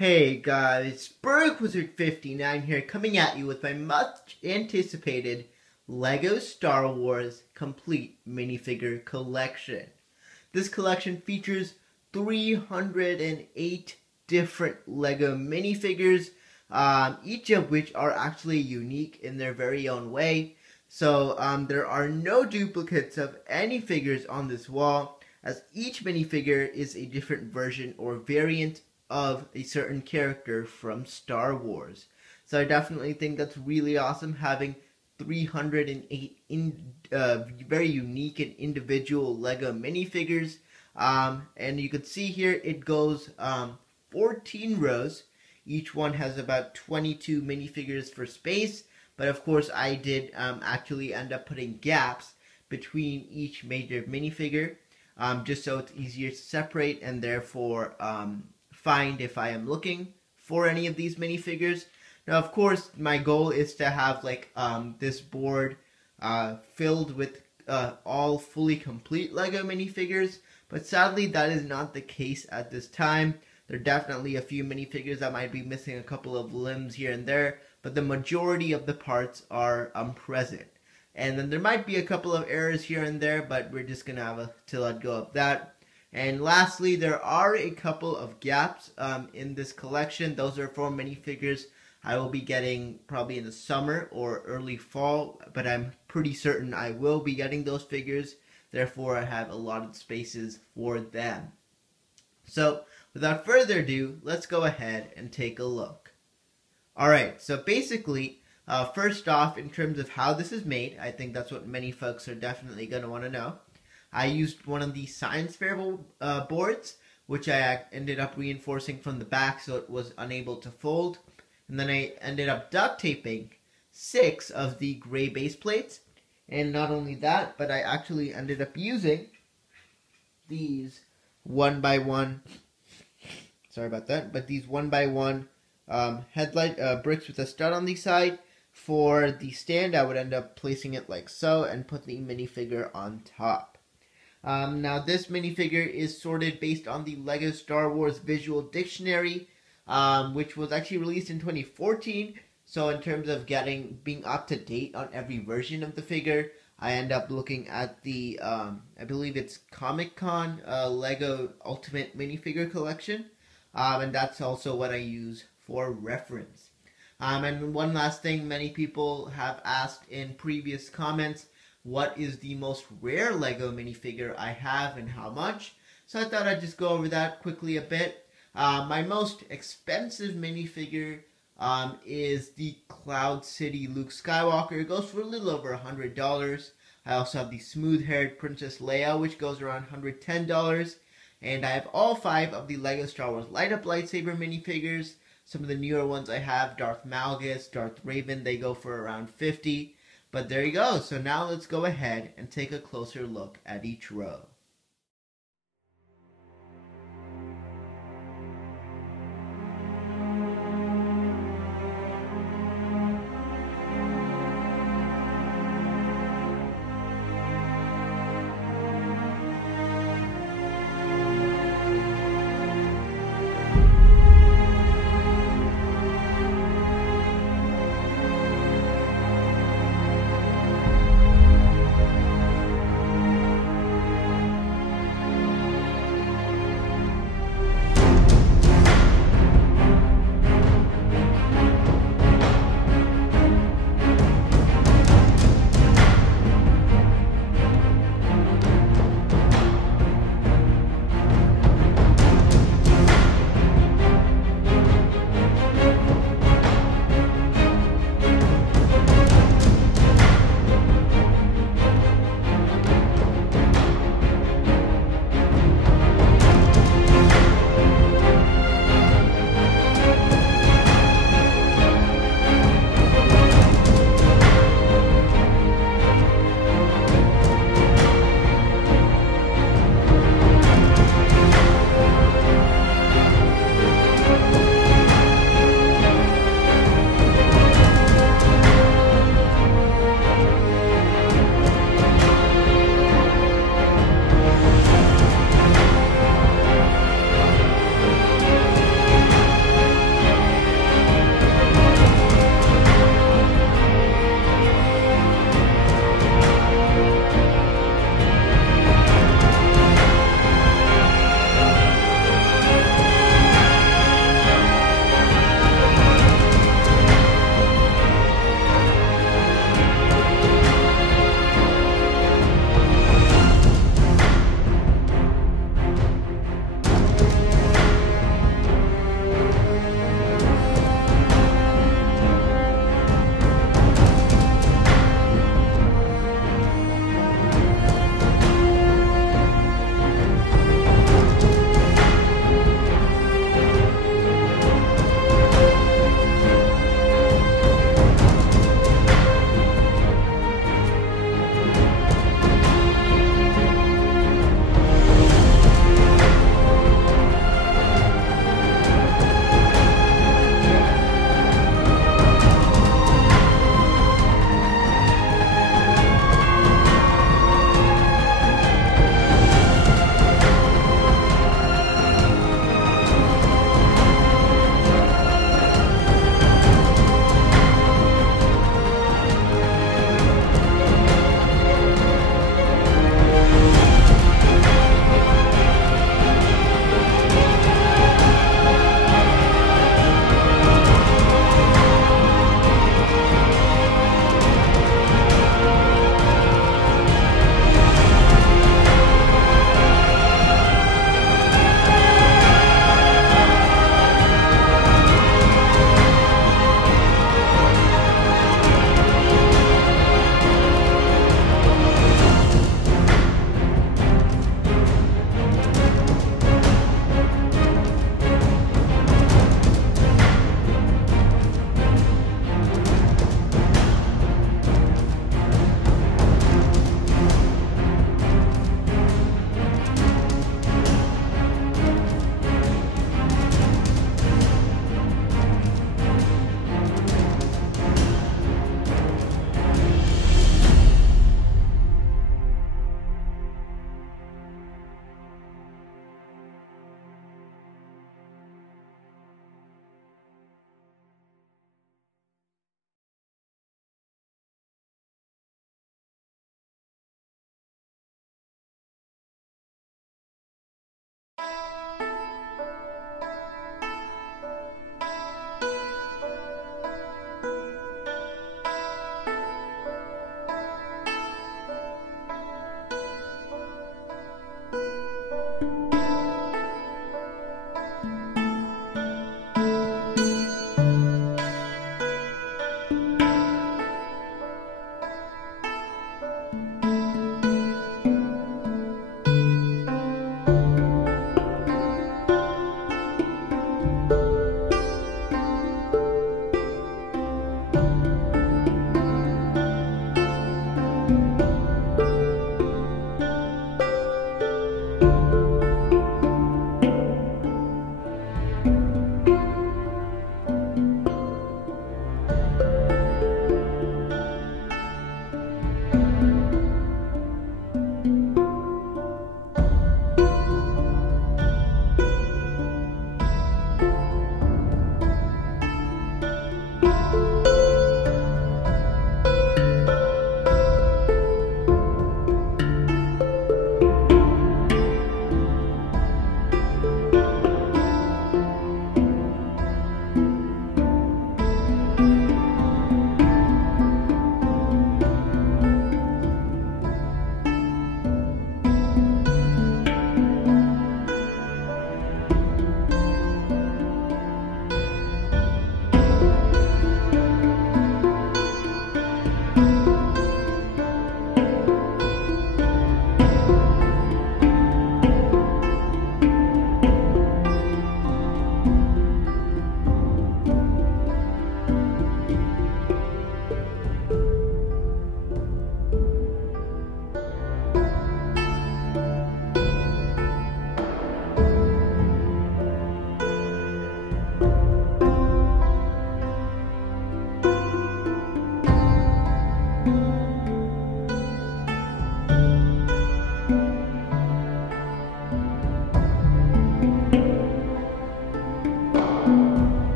Hey guys, Berg Wizard 59 here, coming at you with my much anticipated LEGO Star Wars complete minifigure collection. This collection features 308 different LEGO minifigures, each of which are actually unique in their very own way. So there are no duplicates of any figures on this wall, as each minifigure is a different version or variant of a certain character from Star Wars. So I definitely think that's really awesome, having 308 very unique and individual LEGO minifigures. And you can see here it goes 14 rows. Each one has about 22 minifigures for space, but of course I did actually end up putting gaps between each major minifigure, just so it's easier to separate and therefore find if I am looking for any of these minifigures. Now, of course, my goal is to have this board filled with all fully complete LEGO minifigures, but sadly that is not the case at this time. There are definitely a few minifigures that might be missing a couple of limbs here and there, but the majority of the parts are present. And then there might be a couple of errors here and there, but we're just gonna have to let go of that. And lastly, there are a couple of gaps in this collection. Those are for minifigures I will be getting probably in the summer or early fall, but I'm pretty certain I will be getting those figures. Therefore, I have allotted spaces for them. So, without further ado, let's go ahead and take a look. Alright, so basically, first off, in terms of how this is made, I think that's what many folks are definitely going to want to know. I used one of the science fair boards, which I ended up reinforcing from the back so it was unable to fold. And then I ended up duct taping 6 of the gray base plates. And not only that, but I actually ended up using these 1x1, sorry about that, but these 1x1 headlight bricks with a stud on the side. For the stand, I would end up placing it like so and put the minifigure on top. Now this minifigure is sorted based on the LEGO Star Wars Visual Dictionary, which was actually released in 2014. So in terms of being up to date on every version of the figure, I end up looking at the, I believe it's Comic-Con LEGO Ultimate Minifigure Collection, and that's also what I use for reference. And one last thing, many people have asked in previous comments, what is the most rare LEGO minifigure I have and how much? So I thought I'd just go over that quickly a bit. My most expensive minifigure is the Cloud City Luke Skywalker. It goes for a little over $100. I also have the smooth-haired Princess Leia, which goes around $110. And I have all 5 of the LEGO Star Wars Light-Up Lightsaber minifigures. Some of the newer ones I have, Darth Malgus, Darth Raven, they go for around $50. But there you go. So now let's go ahead and take a closer look at each row.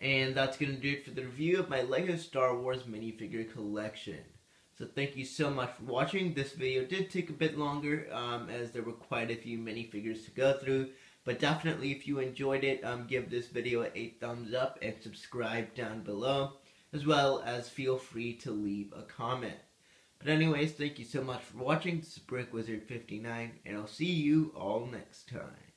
And that's going to do it for the review of my LEGO Star Wars minifigure collection. So thank you so much for watching. This video did take a bit longer as there were quite a few minifigures to go through. But definitely if you enjoyed it, give this video a thumbs up and subscribe down below. As well as feel free to leave a comment. But anyways, thank you so much for watching. This is BrickWizard59 and I'll see you all next time.